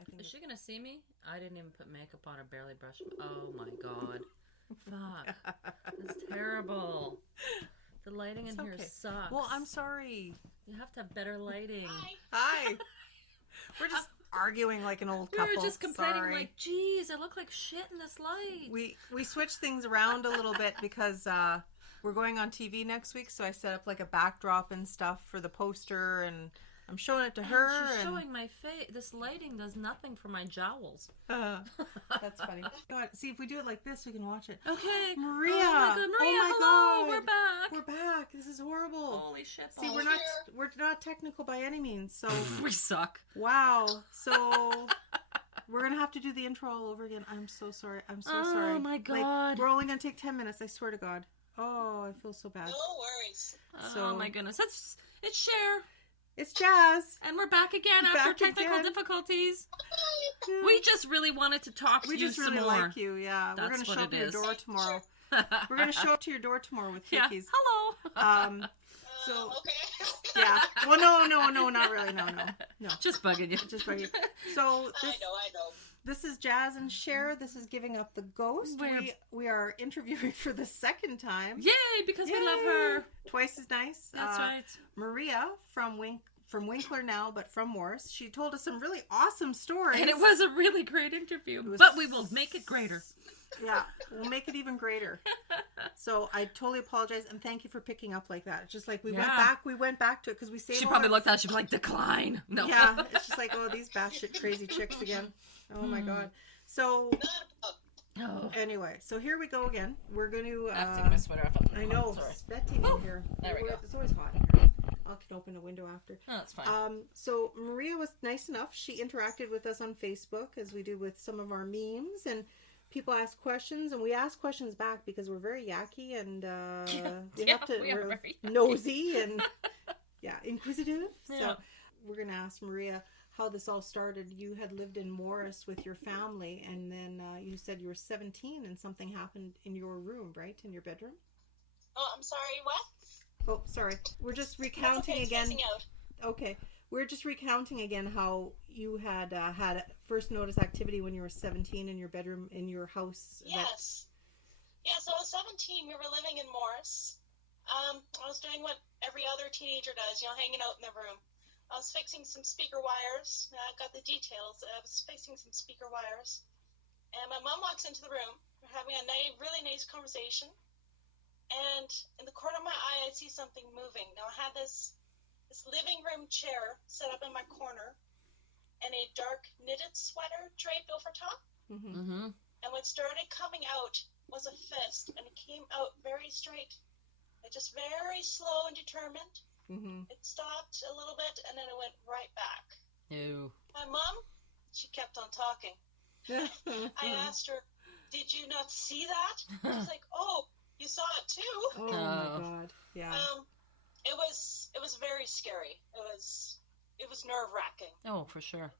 I think Is she gonna see me? I didn't even put makeup on or barely brushed. Oh my god. Fuck. That's terrible. The lighting in here sucks. Well, I'm sorry. You have to have better lighting. Hi. We're just arguing like an old couple. We were just complaining like, geez, I look like shit in this light. We switched things around a little bit because we're going on TV next week, so I set up like a backdrop and stuff for the poster, and I'm showing it to her. She's showing my face. This lighting does nothing for my jowls. That's funny. See, if we do it like this, we can watch it. Okay. Maria. Oh my god, Maria, hello. We're back. We're back. This is horrible. Holy shit. See, we're not technical by any means, so we suck. Wow. So we're gonna have to do the intro all over again. I'm so sorry. Oh my god. Like, we're only gonna take 10 minutes. I swear to God. Oh, I feel so bad. No worries. Oh my goodness. It's Cher. It's Jas. And we're back again after technical difficulties. Yeah. We just really wanted to talk to you some more. We just really like you, yeah. That's we're going to show up to your door tomorrow. Sure. We're going to show up to your door tomorrow with cookies. Hello. So, okay. Yeah. Well, no, not really. No. Just bugging you. Just bugging you. So, I know. This is Jas and Sher. This is Giving Up the Ghost. We are interviewing for the second time. Yay, because we love her. Twice as nice. That's right. Maria from Winkler now, but from Morris. She told us some really awesome stories. And it was a really great interview. But we will make it greater. Yeah, we'll make it even greater. So I totally apologize, and thank you for picking up like that. It's just like we went back to it because we saved. She probably looked at it, she'd be like, decline. No. Yeah, it's just like, oh, these batshit crazy chicks again. Oh my god. So anyway, so here we go again. We're going to. I have to take my sweater off. I know, sweating in here. There we go. It's always hot in here. I can open a window after. Oh, that's fine. So Maria was nice enough. She interacted with us on Facebook, as we do with some of our memes, and people ask questions, and we ask questions back because we're very yucky, and we're nosy and inquisitive. Yeah. So we're gonna ask Maria how this all started. You had lived in Morris with your family, and then you said you were 17 and something happened in your room, right? In your bedroom? Oh, I'm sorry, what? Oh, sorry. We're just recounting again. Okay. We're just recounting again how you had had first notice activity when you were 17 in your bedroom, in your house. Yes. Yeah, so I was 17. We were living in Morris. I was doing what every other teenager does, hanging out in their room. I was fixing some speaker wires. I got the details. I was fixing some speaker wires. And my mom walks into the room. We're having a really nice conversation. And in the corner of my eye, I see something moving. Now, I had this living room chair set up in my corner and a dark knitted sweater draped over top. Mm-hmm. And what started coming out was a fist, and it came out very straight. It just very slow and determined. Mm-hmm. It stopped a little bit, and then it went right back. Ew. My mom, she kept on talking. I asked her, "Did you not see that?" She's like, "Oh, you saw it too." Oh my god! Yeah. It was very scary. It was nerve wracking. Oh, for sure.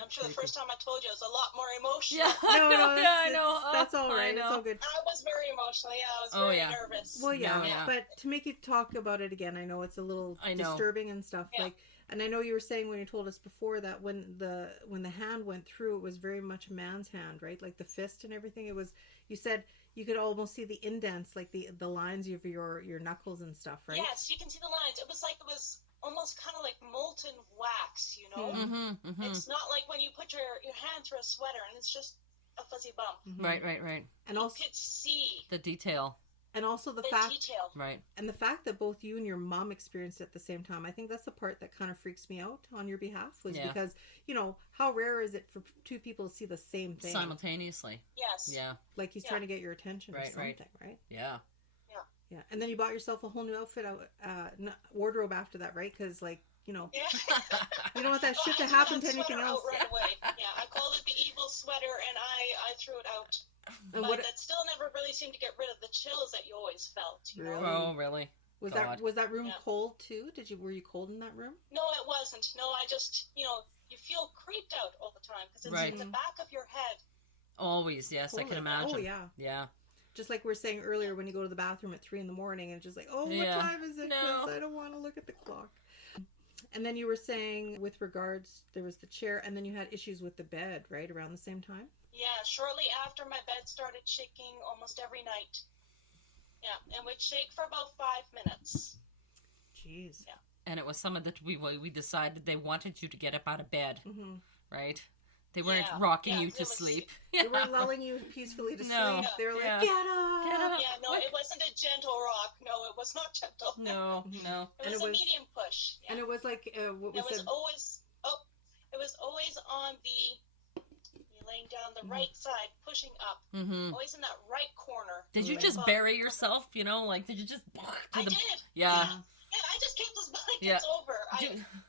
I'm sure the first time I told you, it was a lot more emotional. Yeah, I know. That's all right. It's all good. I was very emotional. Yeah, I was very nervous. Well, yeah, but to make you talk about it again, I know it's a little disturbing and stuff. Yeah. And I know you were saying when you told us before that when the hand went through, it was very much a man's hand, right? Like the fist and everything. It was. You said you could almost see the indents, like the lines of your knuckles and stuff, right? Yes, you can see the lines. It was almost kind of like molten wax, Mm-hmm, mm-hmm. It's not like when you put your hand through a sweater and it's just a fuzzy bump. Mm-hmm. Right. And you could see the detail. And also the fact that both you and your mom experienced it at the same time. I think that's the part that kind of freaks me out on your behalf, was because, how rare is it for two people to see the same thing simultaneously? Yes. Yeah. Like he's trying to get your attention or something, right? Yeah. Yeah. And then you bought yourself a whole new outfit, wardrobe after that, right? Because, you don't want that shit to happen to anything else. Right away. Yeah, I called it the evil sweater, and I threw it out. But that still never really seemed to get rid of the chills that you always felt. Really? Oh, really? Was that room cold too? Were you cold in that room? No, it wasn't. No, I just you feel creeped out all the time because it's the back of your head. Always, yes, I can imagine. Oh yeah, yeah. Just like we were saying earlier, when you go to the bathroom at 3 a.m. and it's just like, oh, what time is it? Because I don't want to look at the clock. And then you were saying with regards, there was the chair, and then you had issues with the bed, right, around the same time? Yeah, shortly after my bed started shaking almost every night. Yeah, and would shake for about 5 minutes. Jeez. Yeah. And it was someone that we decided they wanted you to get up out of bed, right? They weren't rocking you to sleep. They weren't lulling you peacefully to sleep. They were like, Yeah. get up! Get up! Yeah, no, it wasn't a gentle rock. No, it was not gentle. No. It was a medium push. Yeah. And it was like, what was it? It was always on the, laying down the right side, pushing up. Always in that right corner. Did you just bury yourself, like, did you just... I did. Yeah. Yeah, I just kept those blankets over.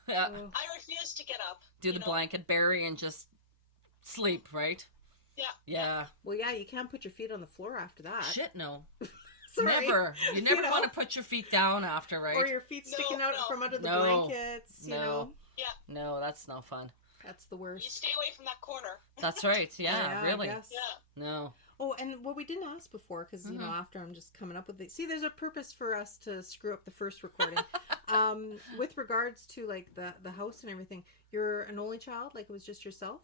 I refused to get up. Do the blanket bury and just sleep, right? Yeah. Well, yeah, you can't put your feet on the floor after that. Shit, no. Sorry. Never. You never want to put your feet down after, right? Or your feet sticking out from under the blankets, you know. Yeah. No, that's no fun. That's the worst. You stay away from that corner. That's right. Yeah, really. Yeah. No. Oh, and what we didn't ask before, because, after I'm just coming up with it. See, there's a purpose for us to screw up the first recording. With regards to, like, the house and everything, you're an only child? Like, it was just yourself?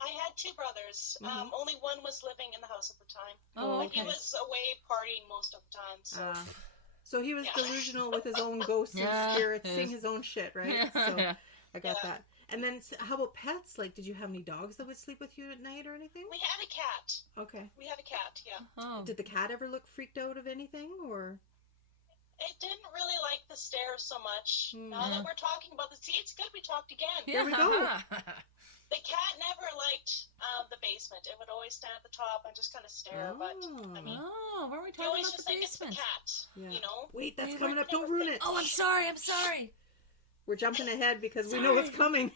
I had 2 brothers. Only one was living in the house at the time. Oh, but okay. he was away partying most of the time. So he was delusional with his own ghosts and spirits, seeing his own shit, right? So I got that. And then, how about pets? Like, did you have any dogs that would sleep with you at night or anything? We had a cat. Okay. We had a cat, yeah. Oh. Did the cat ever look freaked out of anything, or? It didn't really like the stairs so much. Now that we're talking about see, it's good we talked again. There we go. The cat never liked the basement. It would always stand at the top and just kind of stare. But I mean, where are we you talking always about just the think it's the basement? cat. You know. Wait, that's coming up. Don't ruin it. Oh, I'm sorry. We're jumping ahead because we know what's coming.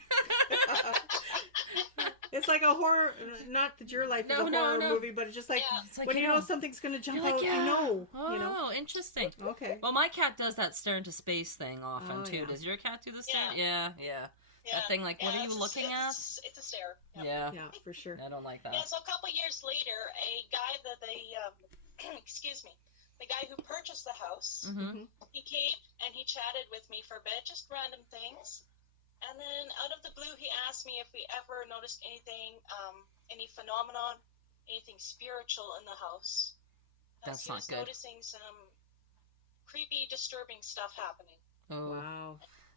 It's like a horror, not that your life is a horror movie, but it's just like, when you know something's going to jump out, you know. Oh, interesting. Okay. Well, my cat does that stare into space thing often, too. Does your cat do the stare? Yeah. That thing, like, what are you looking at? It's a stare. Yeah, for sure. I don't like that. Yeah, so a couple years later, a guy that the guy who purchased the house, he came and he chatted with me for a bit, just random things. And then out of the blue, he asked me if we ever noticed anything, any phenomenon, anything spiritual in the house. That's not good. He was noticing some creepy, disturbing stuff happening. Oh, wow.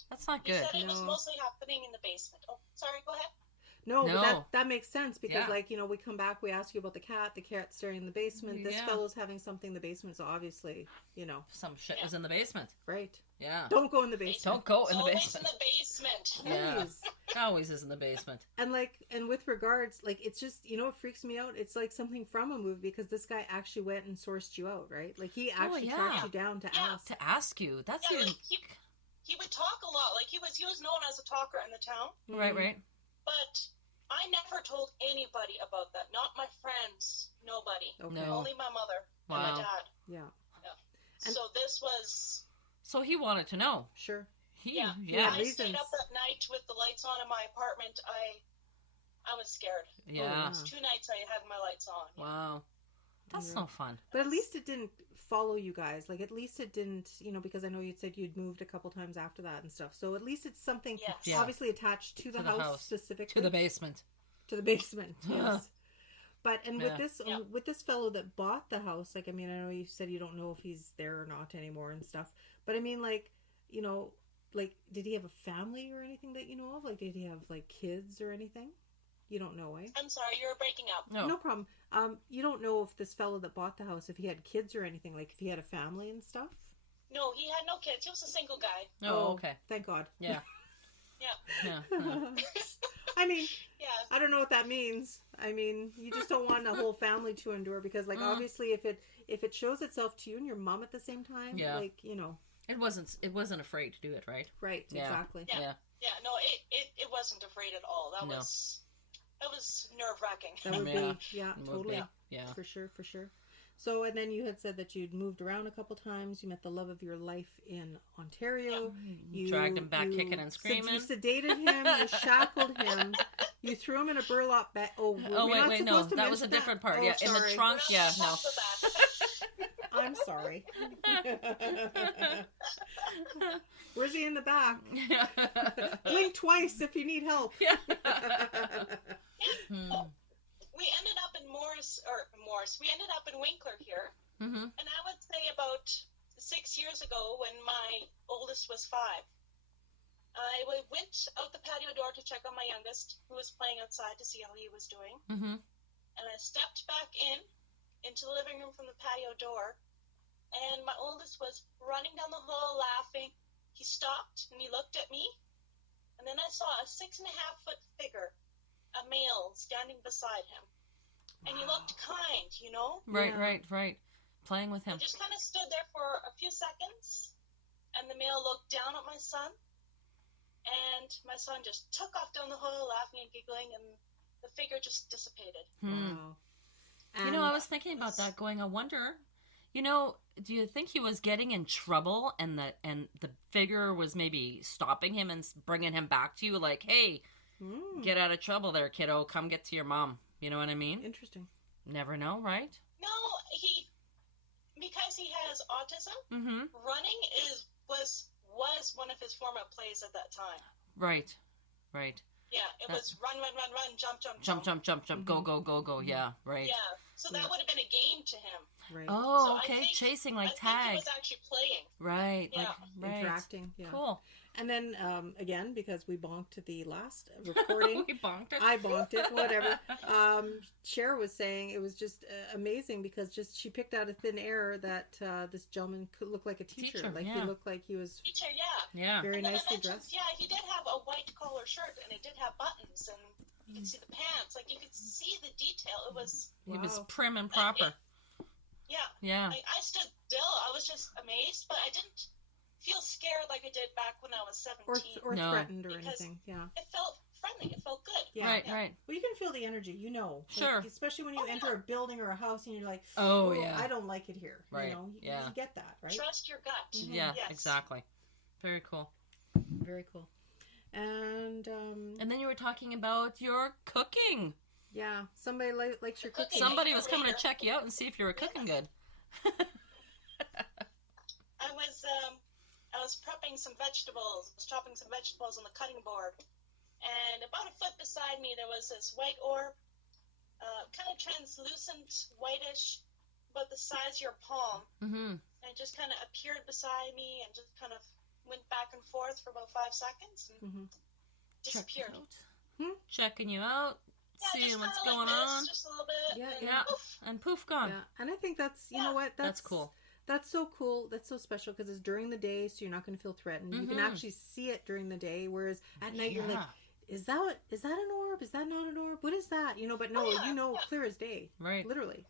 That's not He good. said it was mostly happening in the basement. Oh, sorry, go ahead. No, but that makes sense because, like, we come back, we ask you about the cat staring in the basement. This fellow's having something in the basement, so obviously, some shit was in the basement. Right. Yeah. Don't go in the basement. Don't go in the basement. Always in the basement. Yeah. Always is in the basement. And with regards, like, it's just, it freaks me out. It's like something from a movie because this guy actually went and sourced you out, right? Like, he actually tracked you down to ask. To ask you. That's even... Like, he would talk a lot. Like, he was known as a talker in the town. Right. But I never told anybody about that. Not my friends. Nobody. Okay. No. Only my mother and my dad. Yeah. So this was... So he wanted to know. Sure. I stayed up that night with the lights on in my apartment. I was scared. Yeah. It was 2 nights I had my lights on. Wow. That's no fun. But at least it didn't follow you guys. Like, at least it didn't, because I know you'd said you'd moved a couple times after that and stuff. So at least it's something obviously attached to the house specifically. To the basement. To the basement, yes. But, with this fellow that bought the house, like, I mean, I know you said you don't know if he's there or not anymore and stuff. But, I mean, like, like, did he have a family or anything that you know of? Like, did he have, like, kids or anything? You don't know, eh? I'm sorry, you're breaking up. No problem. You don't know if this fellow that bought the house, if he had kids or anything, like if he had a family and stuff? No, he had no kids. He was a single guy. Oh, okay. Thank God. Yeah. Yeah. I mean, yeah. I don't know what that means. I mean, you just don't want a whole family to endure because, like, obviously, if it shows itself to you and your mom at the same time, like, it wasn't afraid to do it, right? Right. Exactly. Yeah. Yeah. No, it wasn't afraid at all. That was nerve-wracking. That would be, totally. Yeah. For sure. So, and then you had said that you'd moved around a couple times. You met the love of your life in Ontario. You dragged him back kicking and screaming. You sedated him. You shackled him. You threw him in a burlap bag. Wait, no. That was a different part. Oh, in the trunk. Yeah, no. I'm sorry. Where's he in the back? Blink twice if you need help. We ended up in Morris. We ended up in Winkler here. Mm-hmm. And I would say about 6 years ago, when my oldest was 5, I went out the patio door to check on my youngest, who was playing outside, to see how he was doing. Mm-hmm. And I stepped back into the living room from the patio door, and my oldest was running down the hall laughing. He stopped and he looked at me, and then I saw a 6.5-foot figure, a male, standing beside him. And he looked kind, you know? Right. Playing with him. I just kind of stood there for a few seconds, and the male looked down at my son, and my son just took off down the hall laughing and giggling, and the figure just dissipated. Wow. You know, I was thinking about that going, I wonder, you know, do you think he was getting in trouble and the figure was maybe stopping him and bringing him back to you like, hey, get out of trouble there, kiddo, come get to your mom. You know what I mean? Interesting. Never know, right? No, because he has autism, running was one of his former plays at that time. Right. Yeah, it was run, jump. Go. Yeah, right. Yeah, so that would have been a game to him. Right. Oh, So okay, chasing like I tag. think he was actually playing. Right, Yeah. right. Interacting. Yeah. Cool. And then, again, because we bonked the last recording. We bonked it. I bonked it, whatever. Cher was saying it was just amazing because she picked out of thin air that this gentleman could look like a teacher. Like he looked like he was Teacher, Yeah. very and then nicely I mentioned, dressed. yeah, he did have a white collar shirt, and it did have buttons, and you could see the pants. Like, you could see the detail. It was... He was Wow. prim and proper. Yeah. Like, I stood still. I was just amazed, but I didn't feel scared like I did back when I was 17. Or No. threatened or Because anything. Yeah. It felt friendly. It felt good. Yeah. Right. Well, you can feel the energy, you know. Sure. Like, especially when you enter a building or a house and you're like, Oh, yeah. I don't like it here. Right. You know, you get that, right? Trust your gut. Yeah, Yes. exactly. Very cool. Very cool. And then you were talking about your cooking. yeah, somebody likes your cooking. Somebody was coming to check you out and see if you were cooking good. I was prepping some vegetables. I was chopping some vegetables on the cutting board, and about a foot beside me there was this white orb, kind of translucent, whitish, about the size of your palm. Mm-hmm. And it just kind of appeared beside me and just kind of went back and forth for about 5 seconds and disappeared. Checking you out, seeing just what's kinda going like this, on. just a little bit. Yeah. Poof. And poof, gone. Yeah, and I think that's, you know what? That's cool. That's so cool. That's so special because it's during the day, so you're not going to feel threatened. You can actually see it during the day, whereas at night you're like, is that an orb? Is that not an orb? What is that? You know, but no, you know, clear as day. Right. Literally.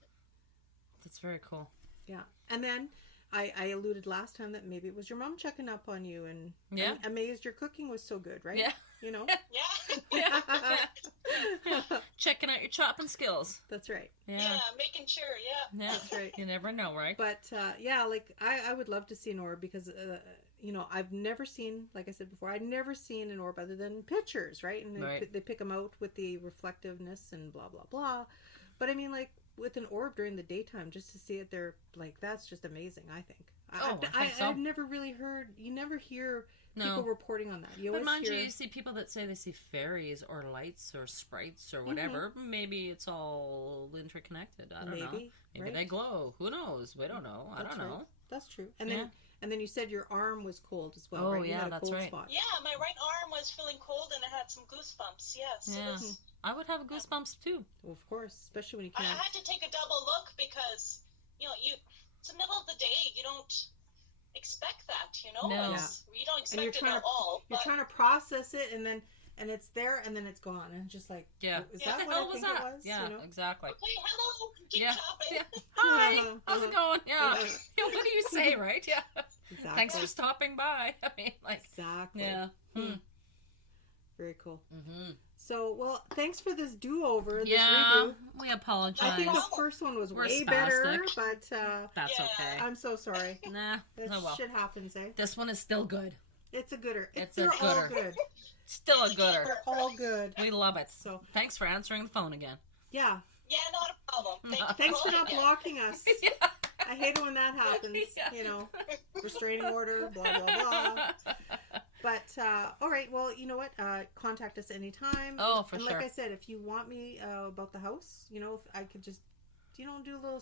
That's very cool. Yeah. And then I alluded last time that maybe it was your mom checking up on you and I'm amazed your cooking was so good, right? Yeah. You know? Yeah. Checking out your chopping skills. That's right. Yeah, making sure, Yeah, that's right. You never know, right? But, like, I would love to see an orb because, you know, I've never seen, like I said before, I've never seen an orb other than pictures, right? And they pick them out with the reflectiveness and blah, blah, blah. But, I mean, like, with an orb during the daytime, just to see it there, like, that's just amazing, I think. I think so. I've never really heard, you never hear people reporting on that. But mind you, you see people that say they see fairies or lights or sprites or whatever. Maybe it's all interconnected. I don't know. Maybe they glow. Who knows? We don't know. I don't know. That's true. And then you said your arm was cold as well, right? You had a cold spot. Yeah, my right arm was feeling cold and I had some goosebumps, yes. Yeah. I would have goosebumps too. Well, of course, especially when you can't. I had to take a double look because, you know, it's the middle of the day. You don't expect that, you know? No. You don't expect it at all. You're trying to process it and it's there and then it's gone. And it's just like, is that what I think it was? Yeah, you know? exactly. Okay, hello. Keep chopping. Yeah. Hi. How's it going? Yeah. What do you say, right? Yeah. Exactly. Thanks for stopping by. I mean, like. Exactly. Yeah. Very cool. Mm-hmm. So, well, thanks for this do-over, this redo. redo. We apologize. I think the first one was way spastic. better, but that's okay. I'm so sorry. Nah, shit happens, eh? This one is still good. It's a gooder. They're all good. Still a gooder. They're all good. We love it. So thanks for answering the phone again. Yeah. Yeah, not a problem. Thanks for not blocking us. I hate it when that happens. Yeah. You know, restraining order, blah, blah, blah. But, all right, well, you know what? Contact us anytime. Oh, for and sure. like I said, if you want me about the house, you know, if I could just, you know, do a little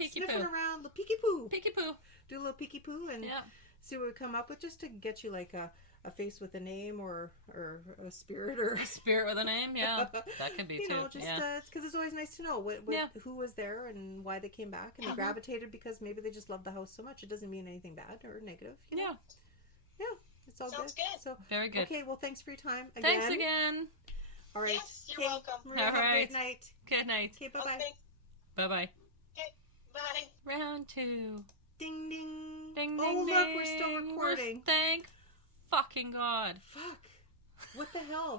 peeky sniffing poo. around, little peeky poo. Peeky poo. Do a little peeky poo and Yeah. see what we come up with, just to get you like a face with a name or a spirit or A spirit with a name, yeah. That could be you too. know, just yeah. because it's always nice to know who was there and why they came back, and they gravitated because maybe they just loved the house so much. It doesn't mean anything bad or negative. You know? Yeah. It's all Sounds good. So very good. Okay, well, thanks for your time again. Thanks again. All right. Yes, you're welcome. Maria, have a great night. Good night. Okay, bye-bye. Okay. Bye-bye. Okay. Bye. Round 2. Ding, ding. Ding, Oh, ding, look, ding. we're still recording. Thank fucking God. Fuck. What the hell?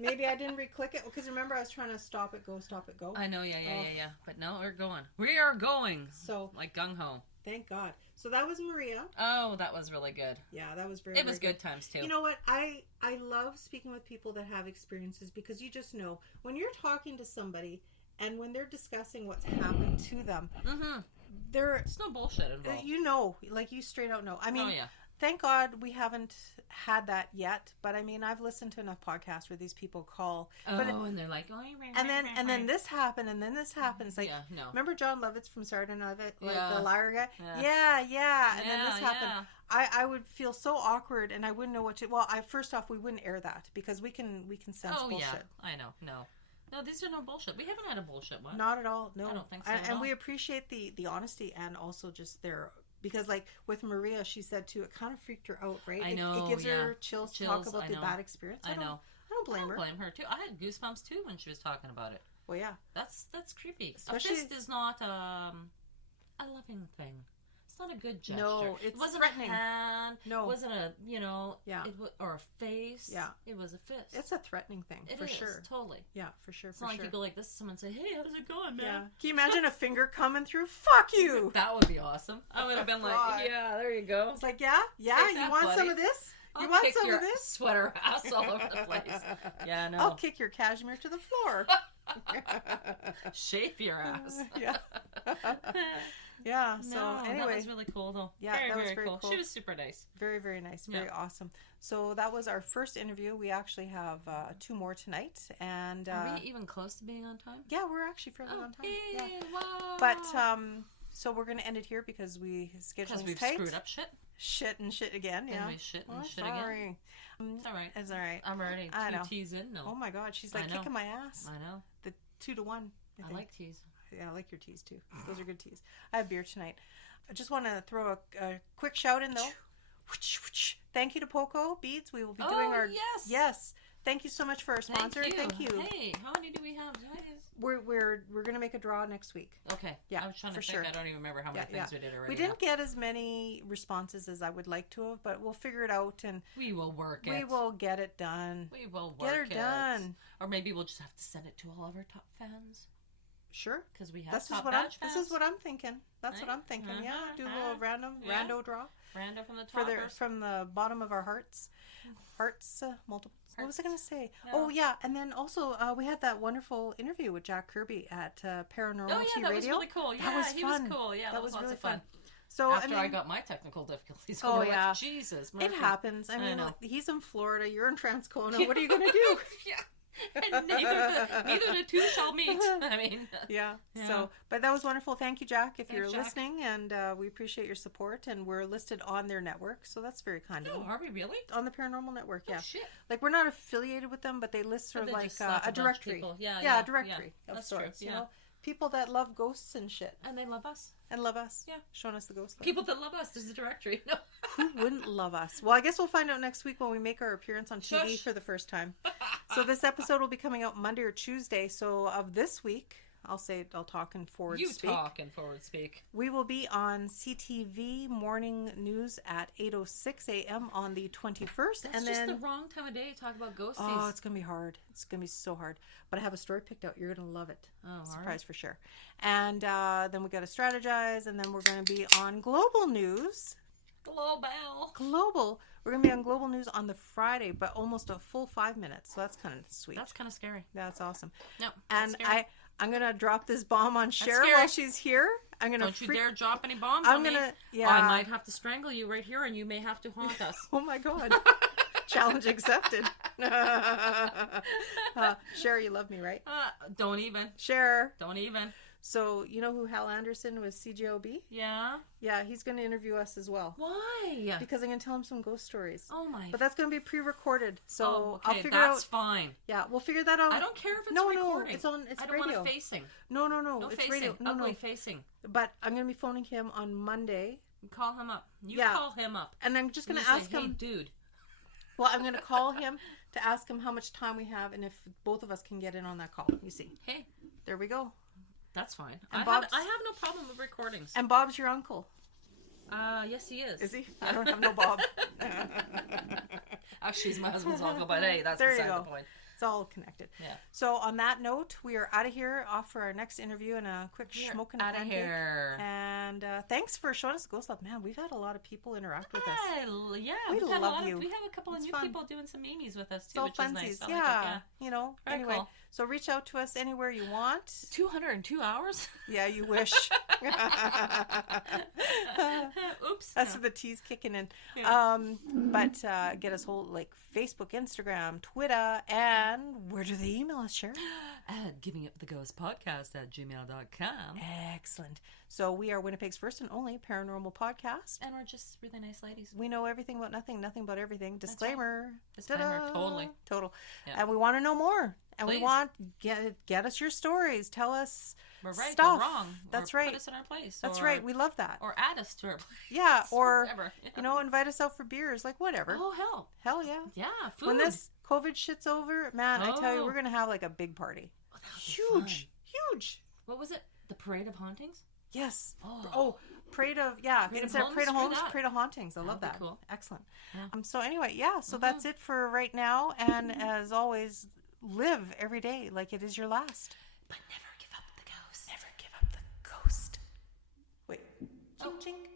Maybe I didn't re-click it. Because remember, I was trying to stop it, go. I know, yeah. But no, we're going. We are going. So, like gung-ho. thank God. So that was Maria. Oh, that was really good. Yeah, that was It was good times, too. You know what? I love speaking with people that have experiences, because you just know when you're talking to somebody and when they're discussing what's happened to them, It's no bullshit involved. you know, like you straight out know. I mean, thank God we haven't had that yet. But I mean, I've listened to enough podcasts where these people call. And they're like, and then this happened, and then this happened. It's like, no. Remember John Lovitz from Saturday Night Live, like Yeah. the liar guy? Yeah. And then this happened. I would feel so awkward, and I wouldn't know what to. Well, first off, we wouldn't air that because we can sense bullshit. I know. No, these are no bullshit. We haven't had a bullshit one. Not at all. No, I don't think so. And we appreciate the honesty, and also just their. Because, like, with Maria, she said, too, it kind of freaked her out, right? I know, It gives her chills to talk about the bad experience. I know. I don't blame her. I don't blame her, too. I had goosebumps, too, when she was talking about it. Well, yeah. That's creepy. Especially, a fist is not a loving thing. It's not a good gesture. No, it's it wasn't threatening. a hand. No. It wasn't a, Yeah. or a face. Yeah. It was a fist. It's a threatening thing, for sure. Totally. Yeah, for sure, It's not like you go like this, someone say, hey, how's it going, man? Yeah. Can you imagine a finger coming through? Fuck you! That would be awesome. I would have been like, yeah, there you go. It's like, yeah, Take you that, want buddy. some of this? I'll You want kick some your of this? Sweater ass all over the place. Yeah, no. I'll kick your cashmere to the floor. Shape your ass. Yeah. Yeah, so No, anyway. that was really cool, though. Yeah, very, that was very very cool. cool. She was super nice. Very, very nice. Very awesome. So that was our first interview. We actually have 2 more tonight. And Are we even close to being on time? yeah, we're actually fairly on time. Hey, Yeah. wow. But so we're going to end it here because we've Because tight. screwed up shit. Shit again, yeah. And we shit and shit sorry. again. It's all right. It's all right. I'm already I know. 2 teas in. No. Oh my God, she's like I know. kicking my ass. I know. The 2-1. I like teas. Yeah, I like your teas too. Those are good teas. I have beer tonight. I just want to throw a quick shout in though. Thank you to Poco Beads. We will be doing our yes. Thank you so much for our sponsor. Thank you. Hey, how many do we have, guys? We're gonna make a draw next week. Okay. Yeah, I was trying to for think. sure. I don't even remember how many things we did already. We didn't get as many responses as I would like to have, but we'll figure it out and we will work it. We will get it done. We will work it done. Or maybe we'll just have to send it to all of our top fans. Sure. Because we have This top is what badge This fans. is what I'm thinking. That's what I'm thinking. Yeah. Do a little rando draw. Rando from the toppers. From the bottom of our hearts. Hearts, multiple. What was I going to say? Yeah. Oh, yeah. And then also, we had that wonderful interview with Jack Kirby at Paranormality Radio. Oh, yeah, that was really cool. Yeah, that was he fun. was cool. Yeah, that was really lots of fun. So, After I got my technical difficulties. Oh, like, yeah. Jesus, Murphy. It happens. I mean, know. He's in Florida. You're in Transcona. What are you going to do? Yeah. And neither the two shall meet. I mean, yeah. So, but that was wonderful. Thank you, Jack, if you're listening, and we appreciate your support. And we're listed on their network, so that's very kind of them. Oh, are we really? On the Paranormal Network, yeah. Oh, shit. Like we're not affiliated with them, but they list sort of like a directory. Yeah, a directory of that's sorts. True. You know, people that love ghosts and shit, and they love us. Yeah, showing us the ghost light. People that love us. There's a directory. No. Who wouldn't love us? Well, I guess we'll find out next week when we make our appearance on TV for the first time. So this episode will be coming out Monday or Tuesday. So of this week, I'll talk in forward speak. You talk in forward speak. We will be on CTV morning news at 8:06 a.m. on the 21st. That's and just the wrong time of day to talk about ghosties. Oh, it's going to be hard. It's going to be so hard. But I have a story picked out. You're going to love it. Oh, surprise for sure. And then we got to strategize, and then we're going to be on global news. Global. We're going to be on Global News on the Friday, but almost a full 5 minutes. So that's kind of sweet. That's kind of scary. That's awesome. No, and I'm going to drop this bomb on Cher while she's here. I'm gonna Don't you dare drop any bombs I'm on gonna, me. Yeah. I might have to strangle you right here, and you may have to haunt us. Oh my God. Challenge accepted. Cher, you love me, right? Don't even. Cher. Don't even. So, you know who Hal Anderson was, CJOB? Yeah? Yeah, he's going to interview us as well. Why? Because I'm going to tell him some ghost stories. Oh my. But that's going to be pre-recorded. So okay. I'll figure out. That's fine. Yeah, we'll figure that out. I don't care if it's recording. No, it's on. It's I don't radio. want it facing. No, No it's facing. radio. Ugly facing. But I'm going to be phoning him on Monday. Call him up. Call him up. And I'm just going to ask him. Hey, dude. Well, I'm going to call him to ask him how much time we have and if both of us can get in on that call. You see. Hey. There we go. That's fine. And I have no problem with recordings. And Bob's your uncle. Yes, he is. Is he? I don't have no Bob. Actually, he's my husband's uncle, but hey, that's there beside the point. It's all connected. Yeah. So on that note, we are out of here, off for our next interview and a quick smoke and a pancake. Here. And thanks for showing us Ghost Love. Man, we've had a lot of people interact with us. Yeah, we love you. We have a couple of new people doing some memes with us too, so which funsies. is nice. Yeah, you know. Very anyway, cool. So reach out to us anywhere you want. 202 hours? Yeah, you wish. Oops. That's the tea's kicking in. Yeah. But get us whole Facebook, Instagram, Twitter, and where do they email us, Sher? At givinguptheghost.podcast@gmail.com. Excellent. So we are Winnipeg's first and only paranormal podcast. And we're just really nice ladies. We know everything about nothing, nothing about everything. Disclaimer. Right. Disclaimer, totally. Total. Yeah. And we want to know more. And Please. we want, get us your stories. Tell us we're right, stuff. We're wrong. That's or right. Put us in our place. That's right. We love that. Or add us to our place. Yeah. Or, whatever. invite us out for beers. Whatever. Oh, hell. Hell yeah. Yeah, food. When this COVID shit's over, man, I tell you, we're going to have a big party. Oh, that would be Huge. fun. Huge. What was it? The Parade of Hauntings? Yes. Oh. Parade of Homes, Parade of Hauntings. I love that. Cool. Excellent. Yeah. So anyway, so that's it for right now. And as always, live every day like it is your last. But never give up the ghost. Never give up the ghost. Wait. Ching, ching.